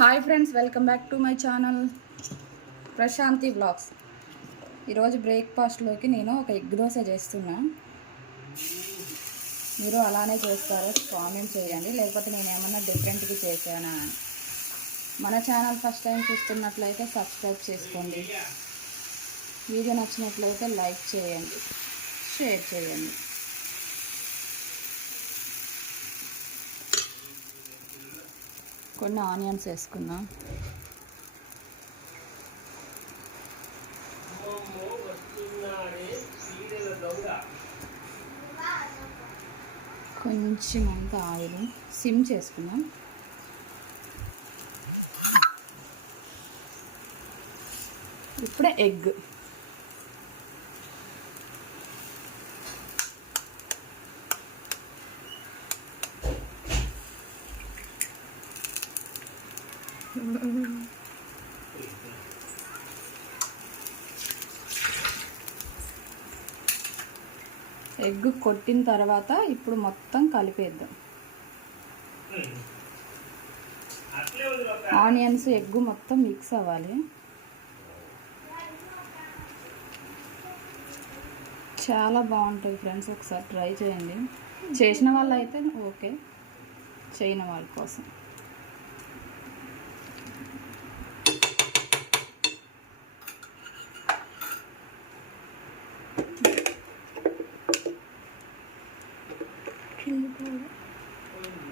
Hi friends, welcome back to my channel Prashanti vlogs. ఈరోజు బ్రేక్ఫాస్ట్లోకి నేను ఒక ఎగ్ దోశ చేస్తున్నా. మీరు అలానే చేస్తారో కామెంట్ చేయండి, లేకపోతే నేను ఏమన్నా డిఫరెంట్గా చేశానా. మన ఛానల్ ఫస్ట్ టైం చూస్తున్నట్లయితే సబ్స్క్రైబ్ చేసుకోండి. వీడియో నచ్చినట్లయితే లైక్ చేయండి, షేర్ చేయండి. కొన్ని ఆనియన్స్ వేసుకుందాం. కొంచెం అంత ఆయిల్ సిమ్ చేసుకుందాం. ఇప్పుడే ఎగ్ ఎగ్ కొట్టిన తర్వాత ఇప్పుడు మొత్తం కలిపేద్దాం. ఆనియన్స్ ఎగ్ మొత్తం మిక్స్ అవ్వాలి. చాలా బాగుంటాయి ఫ్రెండ్స్, ఒకసారి ట్రై చేయండి. చేసిన వాళ్ళు అయితే ఓకే, చేయని వాళ్ళ కోసం.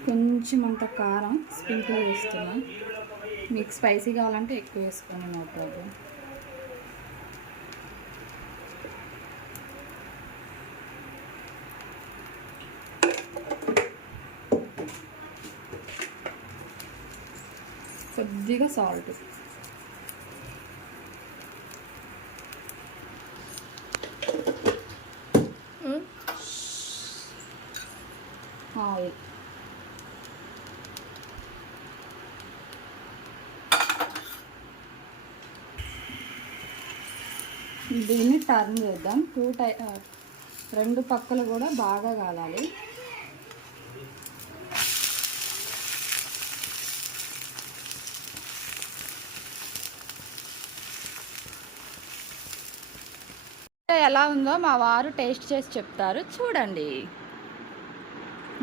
కొంచెం అంత కారం స్ప్రింకిల్ వేస్తున్నాం. మీకు స్పైసీ కావాలంటే ఎక్కువ వేసుకోండి, నో ప్రాబ్లం. కొద్దిగా సాల్ట్, ఆయిల్, దీన్ని టర్న్ చేద్దాం. రెండు పక్కలు కూడా బాగా కాలాలి. ఎలా ఉందో మా వారు టేస్ట్ చేసి చెప్తారు, చూడండి.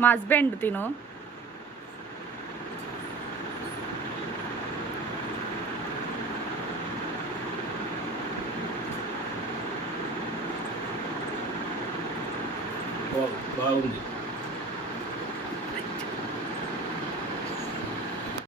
మా హస్బెండ్ తిను. బాగుంది.